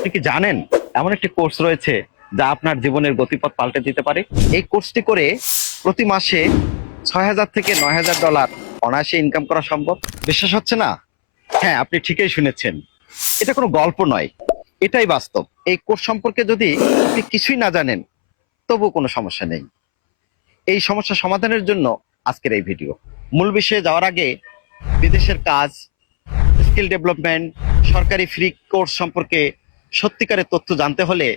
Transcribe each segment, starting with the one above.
আপনি কি জানেন এমন একটি কোর্স রয়েছে যা আপনার জীবনের গতিপথ পাল্টে দিতে পারে? এই কোর্সটি করে প্রতি মাসে 6,000 থেকে $9,000 অনায়াসে ইনকাম করা সম্ভব। বিশ্বাস হচ্ছে না? হ্যাঁ, আপনি ঠিকই শুনেছেন। এটা কোনো গল্প নয়, এটাই বাস্তব। এই কোর্স সম্পর্কে যদি আপনি কিছুই না জানেন তবু কোনো সমস্যা নেই। এই সমস্যা সমাধানের জন্য আজকের এই ভিডিও। মূল বিষয়ে যাওয়ার আগে বিদেশের কাজ, স্কিল ডেভেলপমেন্ট, সরকারি ফ্রি কোর্স সম্পর্কে সত্যিকারের তথ্য জানতে হলে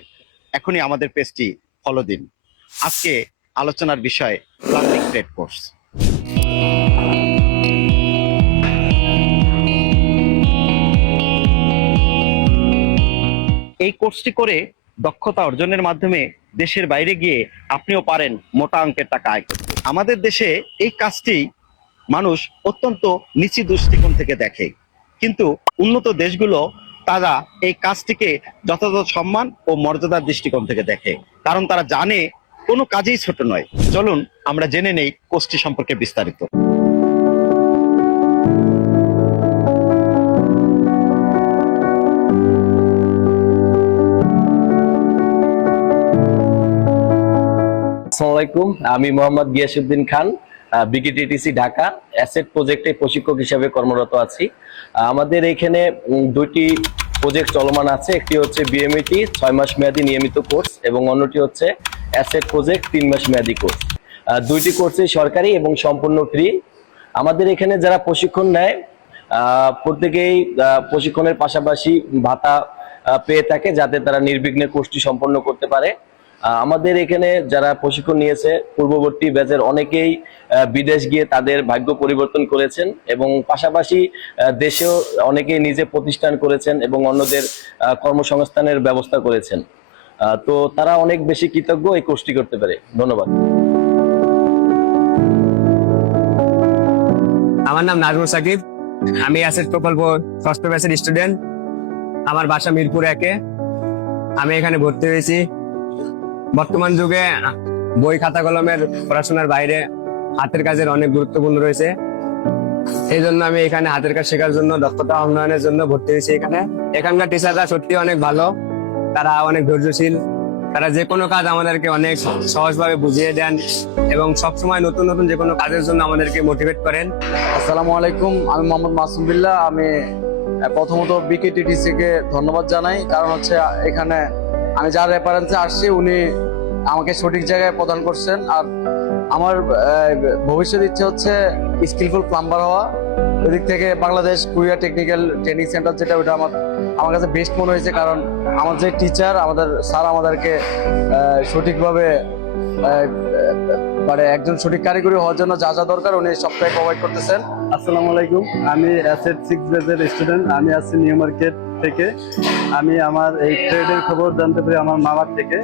এখনই আমাদের পেজটি ফলো দিন। আজকে আলোচনার বিষয় প্লাম্বিং ট্রেড কোর্স। এই কোর্সটি করে দক্ষতা অর্জনের মাধ্যমে দেশের বাইরে গিয়ে আপনিও পারেন মোটা অঙ্কের টাকা আয় করতে। আমাদের দেশে এই কাজটি মানুষ অত্যন্ত নিচু দৃষ্টিকোণ থেকে দেখে, কিন্তু উন্নত দেশগুলো তারা এই কাজটিকে যথাযথ সম্মান ও মর্যাদার দৃষ্টিকোণ থেকে দেখে, কারণ তারা জানে কোনো কাজেই ছোট নয়। চলুন আমরা জেনে নেই কোর্সটি সম্পর্কে বিস্তারিত। আসসালামু আলাইকুম, আমি মোহাম্মদ গিয়াসউদ্দিন খান, বিকেটিটিসি ঢাকা অ্যাসেট প্রজেক্টে প্রশিক্ষক হিসেবে কর্মরত আছি। আমাদের এখানে দুইটি প্রজেক্ট চলমান আছে। একটি হচ্ছে বিএমইটি 6 মাস মেয়াদী নিয়মিত কোর্স এবং অন্যটি হচ্ছে অ্যাসেট প্রজেক্ট 3 মাস মেয়াদী কোর্স। দুইটি কোর্সই সরকারি এবং সম্পূর্ণ ফ্রি। আমাদের এখানে যারা প্রশিক্ষণ নেয় প্রত্যেকেই প্রশিক্ষণের পাশাপাশি ভাতা পেয়ে থাকে, যাতে তারা নির্বিঘ্নে কোর্সটি সম্পন্ন করতে পারে। আমাদের এখানে যারা প্রশিক্ষণ নিয়েছে পূর্ববর্তী ব্যাচের অনেকেই বিদেশ গিয়ে তাদের ভাগ্য পরিবর্তন করেছেন এবং পাশাপাশি দেশেও অনেকেই নিজে প্রতিষ্ঠান করেছেন এবং অন্যদের কর্মসংস্থানের ব্যবস্থা করেছেন। তো তারা অনেক বেশি কৃতজ্ঞ এই কোর্সটি করতে পারে। ধন্যবাদ। আমার নাম নাজমুল সাকিব, আমি অ্যাসেট প্রকল্প ষষ্ঠ ব্যাচের স্টুডেন্ট। আমার বাসা মিরপুর 1-এ। আমি এখানে ভর্তি হয়েছি। বর্তমান যুগে বই খাতা কলমের পড়াশোনার বাইরে হাতের কাজের অনেক গুরুত্বপূর্ণ রয়েছে। এই জন্য আমি এখানে হাতের কাজ শেখার জন্য, দক্ষতা উন্নয়নের জন্য ভর্তি হয়েছি এখানে। এখানকার টিচাররা সত্যি অনেক ভালো, তারা অনেক ধৈর্যশীল। তারা যে কোনো কাজ আমাদেরকে অনেক সহজভাবে বুঝিয়ে দেন এবং সবসময় নতুন নতুন যে কোনো কাজের জন্য আমাদেরকে মোটিভেট করেন। আসসালামু আলাইকুম, আমি মোহাম্মদ মাসুম বিল্লাহ। আমি প্রথমত বিকেটিটিসি কে ধন্যবাদ জানাই, কারণ হচ্ছে এখানে আমি যার রেফারেন্সে আসছি উনি আমাকে সঠিক জায়গায় প্রদান করছেন। আর আমার ভবিষ্যৎ ইচ্ছে হচ্ছে স্কিলফুল প্লাম্বার হওয়া। ওই দিক থেকে বাংলাদেশ কুরিয়া টেকনিক্যাল ট্রেনিং সেন্টার যেটা, ওইটা আমার কাছে বেস্ট মনে হয়েছে, কারণ আমার যে টিচার, আমাদের স্যার আমাদেরকে সঠিকভাবে মানে একজন সঠিক কারিগরি হওয়ার জন্য যা যা দরকার উনি সবটাই প্রোভাইড করতেছেন। আসসালামু আলাইকুম, আমি অ্যাসেট 6 ব্যাচের স্টুডেন্ট। আমি আছি নিউ মার্কেট থেকে। আমি আমার এই ট্রেডের খবর জানতে পারি আমার মামার থেকে।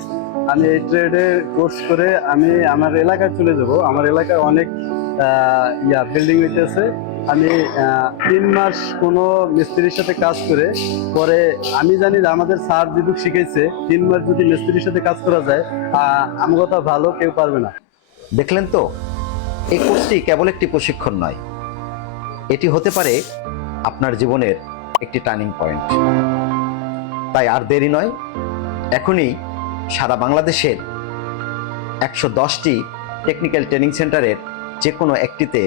আমি এই ট্রেডের কোর্স করে আমি আমার এলাকায় চলে যাব। আমার এলাকায় অনেক বিল্ডিং হইতেছে। আমি 3 মাস কোনো মিস্ত্রির সাথে কাজ করে পরে আমি জানি যে আমাদের স্যার যেটুক শিখেছে 3 মাস যদি মিস্ত্রির সাথে কাজ করা যায়, আমার কথা ভালো কেউ পারবে না। দেখলেন তো, এই কোর্সটি কেবল একটি প্রশিক্ষণ নয়, এটি হতে পারে আপনার জীবনের একটি টার্নিং পয়েন্ট। তাই আর দেরি নয়, এখনই সারা বাংলাদেশের 110টি টেকনিক্যাল ট্রেনিং সেন্টারের যে কোনো একটিতে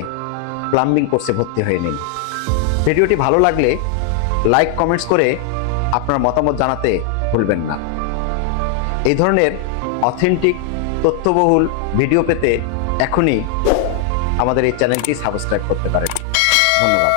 প্লাম্বিং কোর্সে ভর্তি হয়ে নিন। ভিডিওটি ভালো লাগলে লাইক, কমেন্টস করে আপনার মতামত জানাতে ভুলবেন না। এই ধরনের অথেন্টিক তথ্যবহুল ভিডিও পেতে এখনই আমাদের এই চ্যানেলটি সাবস্ক্রাইব করতে পারেন। ধন্যবাদ।